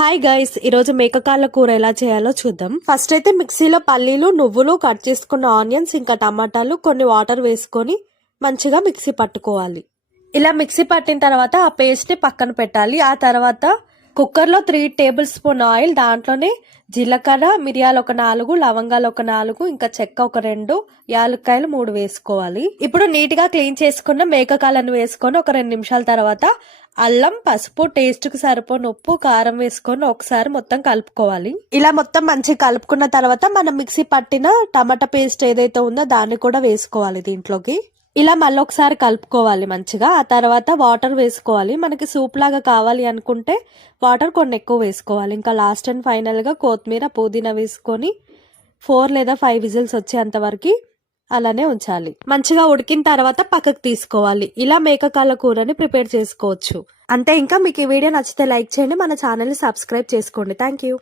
Hi guys, ఈరోజు మేకకాళ్ళ కూర ఎలా చేయాలో చూద్దాం. ఫస్ట్ అయితే మిక్సీలో పల్లీలు, నువ్వులు, కట్ చేసుకున్న ఆనియన్స్, ఇంకా టమాటాలు, కొన్ని వాటర్ వేసుకొని మంచిగా మిక్సీ పట్టుకోవాలి. ఇలా మిక్సీ పట్టిన తర్వాత ఆ పేస్ట్ ని పక్కన పెట్టాలి. ఆ తర్వాత కుక్కర్ లో 3 టేబుల్ స్పూన్ ఆయిల్, దాంట్లోనే జీలకర్ర, మిరియాలు ఒక 4, లవంగాలు ఒక 4, ఇంకా చెక్క ఒక 2, యాలక్కాయలు 3 వేసుకోవాలి. ఇప్పుడు నీట్ గా క్లీన్ చేసుకున్న మేకకాలను వేసుకొని ఒక 2 నిమిషాల తర్వాత అల్లం, పసుపు, టేస్ట్ కు సరిపోయిన ఉప్పు, కారం వేసుకొని ఒకసారి మొత్తం కలుపుకోవాలి. ఇలా మొత్తం మంచిగా కలుపుకున్న తర్వాత మనం మిక్సీ పట్టిన టమాటా పేస్ట్ ఏదైతే ఉందో దాన్ని కూడా వేసుకోవాలి దీంట్లోకి. ఇలా మళ్ళీ ఒకసారి కలుపుకోవాలి మంచిగా. ఆ తర్వాత వాటర్ వేసుకోవాలి. మనకి సూప్ లాగా కావాలి అనుకుంటే వాటర్ కొన్ని ఎక్కువ వేసుకోవాలి. ఇంకా లాస్ట్ అండ్ ఫైనల్ గా కొత్తిమీర, పుదీనా వేసుకొని 4 లేదా 5 విజిల్స్ వచ్చేంత వరకు అలానే ఉంచాలి. మంచిగా ఉడికిన తర్వాత పక్కకు తీసుకోవాలి. ఇలా మేకకాళ్ళ కూరని ప్రిపేర్ చేసుకోవచ్చు. అంతే. ఇంకా మీకు ఈ వీడియో నచ్చితే లైక్ చేయండి, మన ఛానల్ ని సబ్స్క్రైబ్ చేసుకోండి. Thank you.